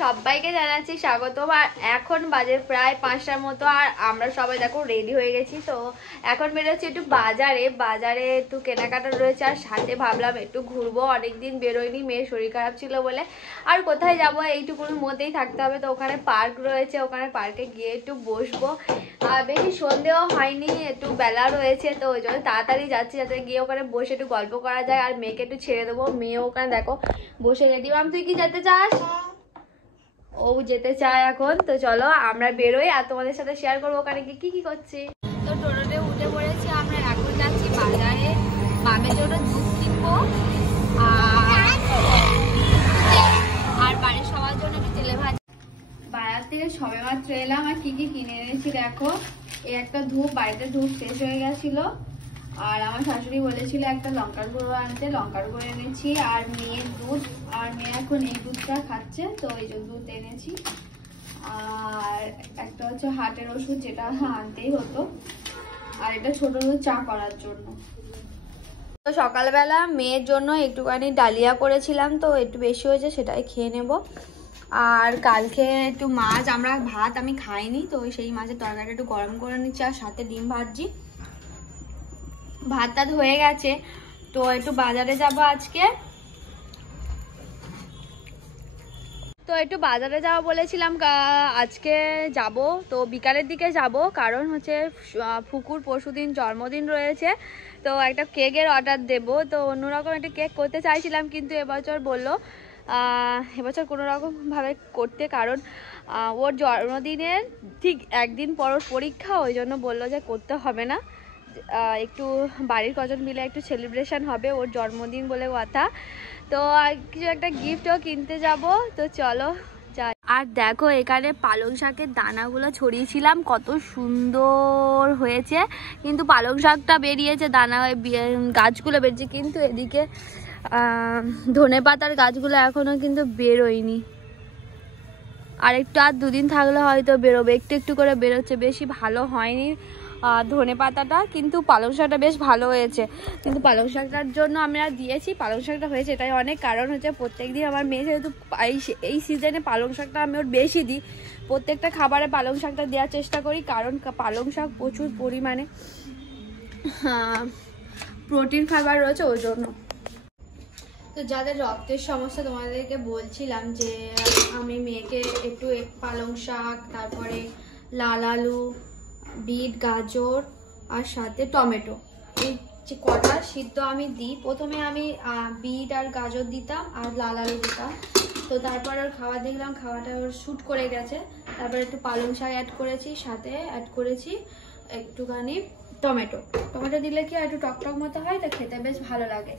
সবাইকে জানাচ্ছি স্বাগতম। আর এখন বাজে প্রায় 5টার মতো, আর আমরা সবাই দেখো রেডি হয়ে গেছি। তো এখন বেরোচ্ছি একটু বাজারে একটু কেনাকাটা রয়েছে, আর সাথে ভাবলাম একটু ঘুরবো, অনেকদিন বেরোয়নি, মেয়ের শরীর খারাপ ছিল বলে। আর কোথায় যাবো, এইটুকুর মধ্যেই থাকতে হবে। তো ওখানে পার্ক রয়েছে, ওখানে পার্কে গিয়ে একটু বসবো। আর বেশি সন্ধেও হয়নি, একটু বেলা রয়েছে, তো ওই জন্য তাড়াতাড়ি যাচ্ছি যাতে গিয়ে ওখানে বসে একটু গল্প করা যায়। আর মেয়েকে একটু ছেড়ে দেবো, মেয়ে ওখানে দেখো বসে রেডি। মাম তুই কি যেতে চাস? ও যেতে চায় এখন। তো চলো আমরা বেরোই, আর তোমাদের সাথে শেয়ার করবো ওখানে গিয়ে কি করছি। তো টোটোতে উঠে পড়েছি, আমরা এখন যাচ্ছি বাজারে মামের জন্য দুধ কিনবো, আর বাড়ির সবার জন্য একটু তেলে ভাজি। বাজার থেকে সবে মাত্র এলাম, আর কি কিনে এনেছি দেখো। এই একটা ধূপ, বাড়িতে ধূপ শেষ হয়ে গেছিলো, আর আমার শাশুড়ি বলেছিল একটা লঙ্কার গুঁড়ো আনতে, লঙ্কার গুঁড়ো এনেছি। আর মেয়ের দুধ, আর মেয়ে এখন এই দুধটা খাচ্ছে, তো এই যে দুধ এনেছি। আর একটা হচ্ছে হার্টের ওষুধ, যেটা আনতেই হতো। আর এটা ছোট দুধ চা করার জন্য। তো সকালবেলা মেয়ের জন্য একটুখানি ডালিয়া করেছিলাম, তো একটু বেশি হয়েছে, সেটাই খেয়ে নেব। আর কালকে একটু মাছ, আমরা ভাত আমি খাইনি, তো সেই মাছের তরকারিটা একটু গরম করে নিচ্ছি, আর সাথে ডিম ভাজি। ভাত টাত হয়ে গেছে, তো একটু বাজারে যাব আজকে। তো একটু বাজারে যাওয়া বলেছিলাম, আজকে যাব, তো বিকালের দিকে যাব। কারণ হচ্ছে ফুকুর পরশুদিন জন্মদিন রয়েছে, তো একটা কেকের অর্ডার দেব। তো অন্যরকম একটা কেক করতে চাইছিলাম, কিন্তু এবছর বললো এবছর কোনো রকমভাবে করতে, কারণ ওর জন্মদিনের ঠিক একদিন পর পরীক্ষা, ওই জন্য বললো যে করতে হবে না, একটু বাড়ির কজন মিলে একটু সেলিব্রেশন হবে, ওর জন্মদিন বলে কথা। তো কিছু একটা গিফটও কিনতে যাব, তো চলো যাই। আর দেখো এখানে পালং শাকের দানাগুলো ছড়িয়েছিলাম, কত সুন্দর হয়েছে, কিন্তু পালং শাকটা বেরিয়েছে, দানা গাছগুলো বেরিয়েছে, কিন্তু এদিকে ধনে পাতার গাছগুলো এখনো কিন্তু বেরোয়নি। আর একটু আর দুদিন থাকলে হয়তো বেরোবে, একটু একটু করে বেরোচ্ছে, বেশি ভালো হয়নি ধনে পাতাটা, কিন্তু পালং শাকটা বেশ ভালো হয়েছে। কিন্তু পালং শাকটার জন্য আমরা দিয়েছি, পালং শাকটা হয়েছে এটাই অনেক। কারণ হচ্ছে প্রত্যেকদিন আমার মেয়ে যেহেতু এই সিজনে পালং শাকটা আমি ওর বেশি দিই, প্রত্যেকটা খাবারে পালং শাকটা দেওয়ার চেষ্টা করি, কারণ পালং শাক প্রচুর পরিমাণে প্রোটিন খাবার রয়েছে, ওই জন্য। তো যাদের রক্তের সমস্যা, তোমাদেরকে বলছিলাম যে আমি মেয়েকে একটু পালং শাক, তারপরে লাল আলু, বিট, গাজর, আর সাথে টমেটো, এই যে কটা সিদ্ধ আমি দিই। প্রথমে আমি বিট আর গাজর দিতাম, আর লাল আলু দিতাম। তো তারপর ওর খাওয়া দেখলাম, খাওয়াটা ওর শ্যুট করে গেছে। তারপর একটু পালং শাক অ্যাড করেছি, সাথে অ্যাড করেছি একটুখানি টমেটো দিলে কি একটু টকটক মতো হয়, তো খেতে বেশ ভালো লাগে।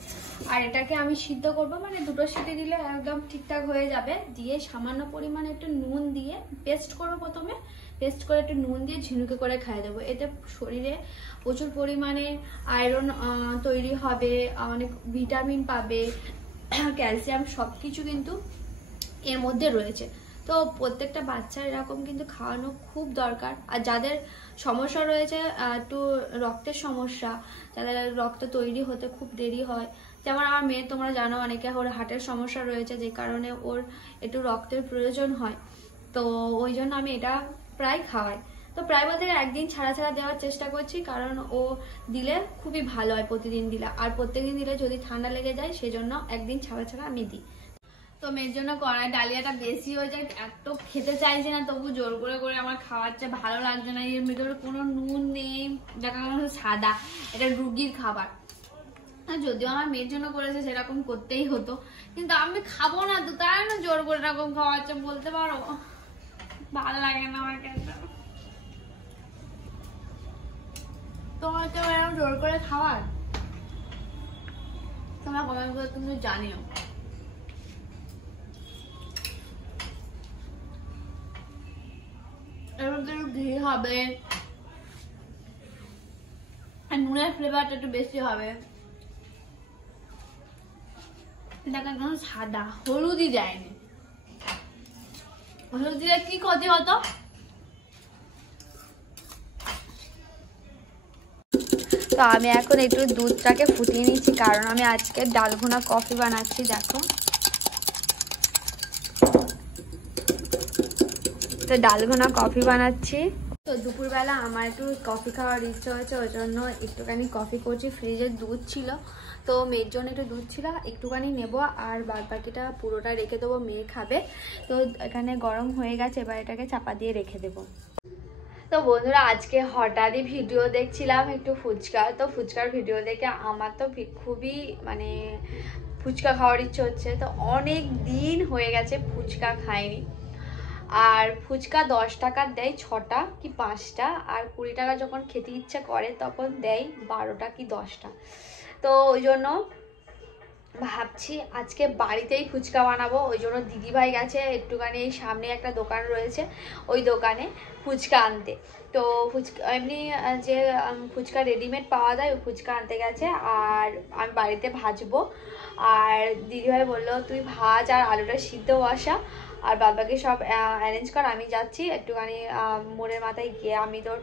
আর এটাকে আমি সিদ্ধ করব, মানে দুটো সিটি দিলে একদম ঠিকঠাক হয়ে যাবে। দিয়ে সামান্য পরিমাণে একটু নুন দিয়ে পেস্ট করবো, প্রথমে পেস্ট করে একটু নুন দিয়ে ঝিনুকে করে খাইয়ে দেবো। এতে শরীরে প্রচুর পরিমাণে আয়রন তৈরি হবে, অনেক ভিটামিন পাবে, ক্যালসিয়াম, সব কিছু কিন্তু এর মধ্যে রয়েছে। তো প্রত্যেকটা বাচ্চার এরকম কিন্তু খাওয়ানো খুব দরকার। আর যাদের সমস্যা রয়েছে, একটু রক্তের সমস্যা, যাদের রক্ত তৈরি হতে খুব দেরি হয়, যেমন আমার মেয়ে, তোমরা জানো অনেকে ওর হার্টের সমস্যা রয়েছে, যে কারণে ওর একটু রক্তের প্রয়োজন হয়, তো ওই জন্য আমি এটা প্রায় খাওয়াই। তো প্রায় বলতে একদিন ছাড়া ছাড়া দেওয়ার চেষ্টা করছি, কারণ ও দিলে খুবই ভালো হয় প্রতিদিন দিলে। আর প্রত্যেকদিন দিলে যদি ঠান্ডা লেগে যায়, সেজন্য একদিন ছাড়া ছাড়া আমি দিই। তো মেয়ের জন্য কড়াই ডালিয়াটা বেশি হয়ে যায়, এত খেতে চাইছে না, তবু জোর করে করে আমার খাওয়াচ্ছে, ভালো লাগছে না। এর ভিতরে কোনো নুন নেই, দেখা গেল সাদা, এটা রুগীর খাবার। যদিও আমার মেয়ের জন্য করেছে, সেরকম করতেই হতো, কিন্তু আমি খাবো না, তো তাই না জোর করে এরকম খাওয়াচ্ছে, বলতে পারো ভালো লাগে না আমার খেতে। তোমার তো এরকম জোর করে খাওয়ার, তোমরা কমেন্ট করে তুমি জানিও। এর মধ্যে একটু ঘি হবে, আর নুনের ফ্লেভারটা একটু বেশি হবে। দেখা গেল সাদা, হলুদই দেয়নি, হলুদ দিলে কি ক্ষতি হতো। তো আমি এখন একটু দুধটাকে ফুটিয়ে নিচ্ছি, কারণ আমি আজকে ডালঘুনা কফি বানাচ্ছি। দেখো তো ডালগোনা কফি বানাচ্ছি। তো দুপুরবেলা আমার একটু কফি খাওয়ার ইচ্ছা হয়েছে, ওই জন্য একটুখানি কফি করছি। ফ্রিজে দুধ ছিল, তো মেয়ের জন্য একটু দুধ ছিল, একটুখানি নেব আর বাদ বাকিটা পুরোটা রেখে দেবো, মেয়ে খাবে। তো এখানে গরম হয়ে গেছে, এবার এটাকে চাপা দিয়ে রেখে দেবো। তো বন্ধুরা আজকে হঠাৎই ভিডিও দেখছিলাম একটু ফুচকার, তো ফুচকার ভিডিও দেখে আমার তো খুবই মানে ফুচকা খাওয়ার ইচ্ছে হচ্ছে। তো অনেক দিন হয়ে গেছে ফুচকা খাইনি। আর ফুচকা 10 টাকার দেয় 6টা কি 5টা, আর 20 টাকা যখন খেতে ইচ্ছে করে তখন দেয় 12টা কি 10টা। তো ওই জন্য ভাবছি আজকে বাড়িতেই ফুচকা বানাবো। ওই জন্য দিদিভাই গেছে একটুখানি, এই সামনে একটা দোকান রয়েছে ওই দোকানে ফুচকা আনতে। তো ফুচকা এমনি যে ফুচকা রেডিমেড পাওয়া যায় ওই ফুচকা আনতে গেছে, আর আমি বাড়িতে ভাজবো। আর দিদিভাই বললো তুই ভাজ আর আলুটা সিদ্ধ বসা, আর বাবাকে সব অ্যারেঞ্জ কর, আমি যাচ্ছি একটুখানি মোড়ের মাথায় গিয়ে আমি তোর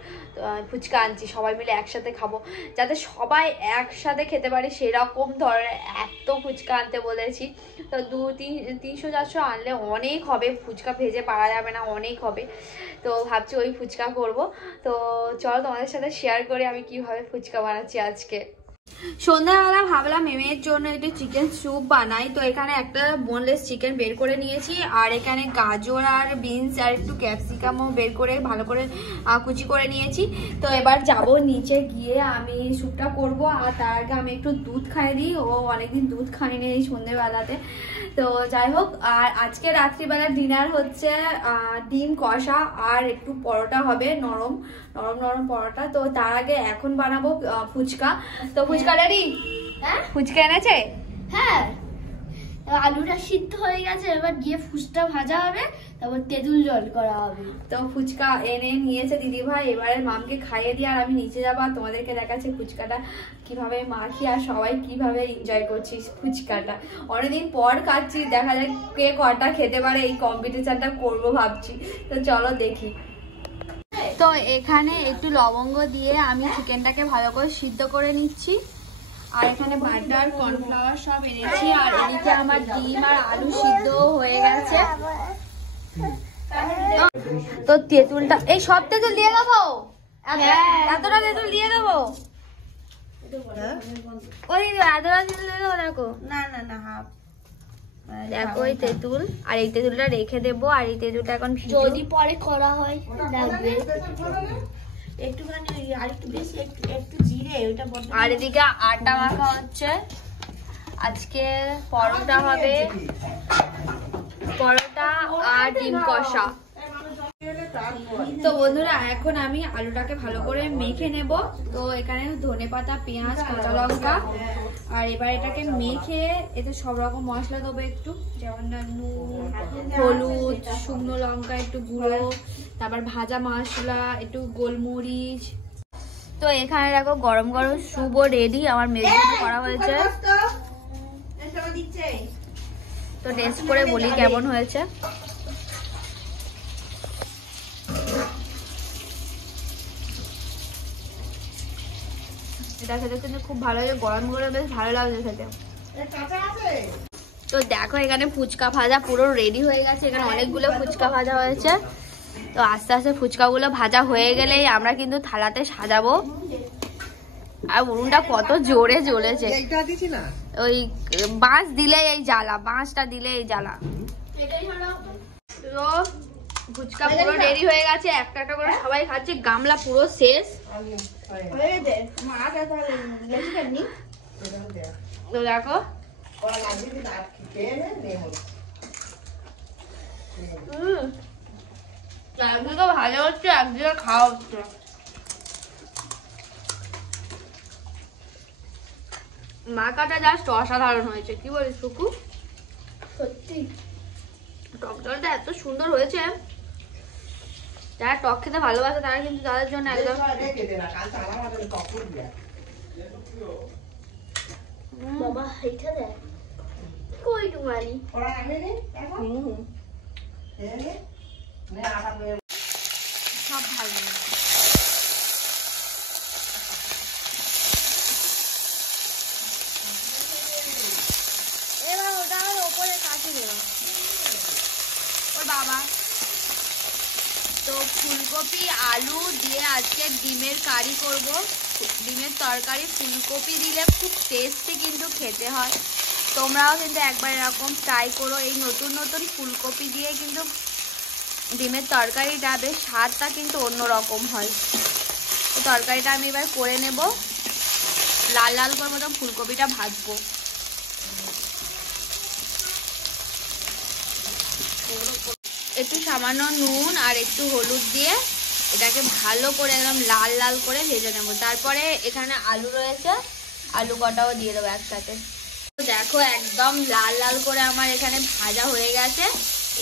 ফুচকা আনছি, সবাই মিলে একসাথে খাবো, যাতে সবাই একসাথে খেতে পারি সেরকম ধরনের এত ফুচকা আনতে বলেছি। তো 300-400 আনলে অনেক হবে, ফুচকা ভেজে পারা যাবে না, অনেক হবে। তো ভাবছি ওই ফুচকা করব। তো চলো তোমাদের সাথে শেয়ার করি আমি কিভাবে ফুচকা বানাচ্ছি আজকে। সন্ধ্যাবেলা ভাবলাম মেয়ের জন্য একটু চিকেন স্যুপ বানাই। তো এখানে একটা বোনলেস চিকেন বের করে নিয়েছি, আর এখানে গাজর আর বিনস আর একটু ক্যাপসিকামও বের করে ভালো করে কুচি করে নিয়েছি। তো এবার যাব নিচে গিয়ে আমি স্যুপটা করব, আর তার আগে আমি একটু দুধ খাই দিই, ও অনেকদিন দুধ খাইনি এই সন্ধ্যেবেলাতে। তো যাই হোক, আর আজকে রাত্রিবেলার ডিনার হচ্ছে ডিম কষা আর একটু পরোটা হবে, নরম নরম পরোটা। তো তার আগে এখন বানাবো ফুচকা। তো ফুচকা রেডি? হ্যাঁ, ফুচকা এনেছে। হ্যাঁ, আলুটা সিদ্ধ হয়ে গেছে, এবার গিয়ে ফুচকা ভাজা হবে, তারপর তেঁতুল জল করা হবে। তো ফুচকা এনে নিয়েছে দিদি ভাই, এবারে মামকে খাইয়ে দিয়ে আর আমি নিচে যাবো, আর তোমাদেরকে দেখাচ্ছি ফুচকাটা কিভাবে মাখি আর সবাই কিভাবে এনজয় করছি ফুচকাটা। অনেকদিন পর খাচ্ছি, দেখা যাক কে কটা খেতে পারে, এই কম্পিটিশনটা করবো ভাবছি। তো চলো দেখি। তো এখানে একটু লবঙ্গ দিয়ে আমি চিকেনটাকে ভালো করে সিদ্ধ করে নিচ্ছি, আর এখানে বাটার কর্নফ্লাওয়ার সব এনেছি, আর এদিকে আমার ডিম আর আলু সিদ্ধ হয়ে গেছে। তো তেঁতুলটা এই সব তেঁতুল দিয়ে দেবো, এতটা তেঁতুল দিয়ে দেবো, ওই এতটা তেঁতুল দিয়ে দেবো। দেখো না না না হাফ, দেখো এই তেঁতুল, আর এই তেঁতুলটা রেখে দেবো, আর এই তেঁতুলটা এখন যদি পরে করা হয় লাগবে একটুখানি, আর একটু বেশি একটু জিরে ওটা। আর এদিকে আটা মাখা হচ্ছে, আজকে পরোটা হবে, পরোটা আর ডিম কষা। তো বন্ধুরা এখন আমি আলুটাকে ভালো করে মেখে নেব। তো এখানে ধনেপাতা, পেঁয়াজ, কাঁচা লঙ্কা, আর এবার এটাকে মেখে এতে সব রকম মশলা দেবো একটু, যেমন নুন, হলুদ, শুকনো লঙ্কা একটু গুঁড়ো, তারপর ভাজা মশলা, একটু গোলমরিচ। তো এখানে দেখো গরম গরম স্যুপও রেডি, আমার মেয়ের জন্য করা হয়েছে। তো টেস্ট করে বলি কেমন হয়েছে। এটা খেতে কিন্তু খুব ভালো লাগে, গরম গরম বেশ ভালো লাগছে খেতে। তো দেখো এখানে ফুচকা ভাজা পুরো রেডি হয়ে গেছে, এখানে অনেকগুলো ফুচকা ভাজা হয়েছে। তো আস্তে আস্তে ফুচকাগুলো ভাজা হয়ে গেলেই আমরা কিন্তু থালাতে সাজাবো। আর উনুনটা কত জোরে জ্বলেছে, ওই বাঁশ দিলে এই জ্বালা, বাঁশটা দিলে এই জ্বালা। তো ফুচকা পুরো রেডি হয়ে গেছে, একটা একটা করে সবাই খাচ্ছে, গামলা পুরো শেষ। তো দেখো একদিকে ভালো হচ্ছে, একদিকে খাওয়া হচ্ছে। মাখাটা জাস্ট অসাধারণ হয়েছে, কি বলিস সুকু? সত্যি টক জলটা এত সুন্দর হয়েছে, যারা টক খেতে ভালোবাসে তারা কিন্তু তাদের জন্য একদম। বাবা এইটা দেখ কই টুমারি সব ভালো। এবার ওটা আমার ওপরে কাছে দেব ওর বাবা। ফুলকপি আলু দিয়ে আজকে ডিমের কারি করব, ডিমের তরকারি। ফুলকপি দিলে খুব টেস্টি কিন্তু খেতে হয়, তোমরাও কিন্তু একবার এরকম ট্রাই করো। এই নতুন নতুন ফুলকপি দিয়ে কিন্তু ডিমের তরকারিটা বেশ স্বাদটা কিন্তু অন্যরকম হয়। তো তরকারিটা আমি এবার করে নেব, লাল লাল করে মতো ফুলকপিটা ভাজবো। একটু সামান্য নুন আর একটু হলুদ দিয়ে এটাকে ভালো করে একদম লাল লাল করে ভেজে নেব। তারপরে এখানে আলু রয়েছে, আলু কটাও দিয়ে দেবো একসাথে। দেখো একদম লাল লাল করে আমার এখানে ভাজা হয়ে গেছে।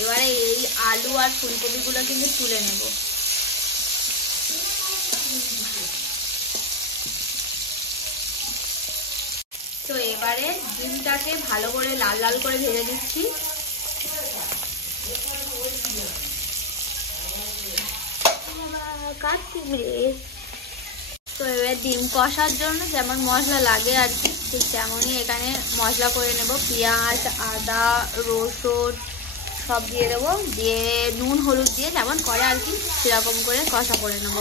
এবারে এই আলু আর ফুলকপিগুলো কিন্তু তুলে নেব। তো এবারে ডিমটাকে ভালো করে লাল লাল করে ভেজে দিচ্ছি। তো এবার ডিম কষার জন্য যেমন মশলা লাগে আর কি, ঠিক তেমনই এখানে মশলা করে নেব। পেঁয়াজ, আদা, রসুন সব দিয়ে দেবো, দিয়ে নুন হলুদ দিয়ে যেমন করে আর কি সেরকম করে কষা করে নেব।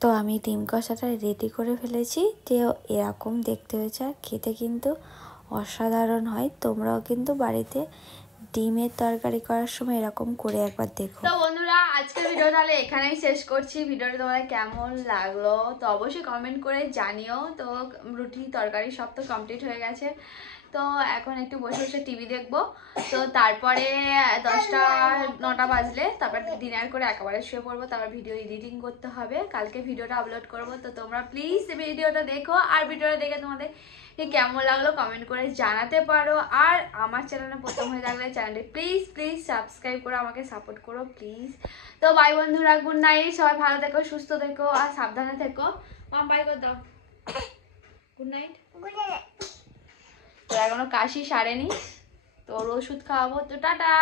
তো আমি ডিম কষাটা রেডি করে ফেলেছি, যে এরকম দেখতে হয়েছে আর খেতে কিন্তু অসাধারণ হয়। তোমরাও কিন্তু বাড়িতে ডিমের তরকারি করার সময় এরকম করে একবার দেখো। তো বন্ধুরা আজকের ভিডিও তাহলে এখানেই শেষ করছি। ভিডিওটা তোমাদের কেমন লাগলো তো অবশ্যই কমেন্ট করে জানিও। তো রুটি তরকারি সব তো কমপ্লিট হয়ে গেছে, তো এখন একটু বসে বসে টিভি দেখবো। তো তারপরে 10টা 9টা বাজলে তারপর ডিনার করে একেবারে শুয়ে পড়বো। তারপর ভিডিও এডিটিং করতে হবে, কালকে ভিডিওটা আপলোড করব। তো তোমরা প্লিজ ভিডিওটা দেখো, আর ভিডিওটা দেখে তোমাদের কেমন লাগলো কমেন্ট করে জানাতে পারো। আর আমার চ্যানেলে প্রথম হয়ে থাকলে চ্যানেলটি প্লিজ প্লিজ সাবস্ক্রাইব করে আমাকে সাপোর্ট করো প্লিজ। তো বাই বন্ধুরা, গুড নাইট, সবাই ভালো থেকো, সুস্থ থেকো আর সাবধানে থেকো। বাই করে দাও, গুড নাইট। তোর এখনো কাশি সারেনি, তোর ওষুধ খাওয়াবো, তো টাটা।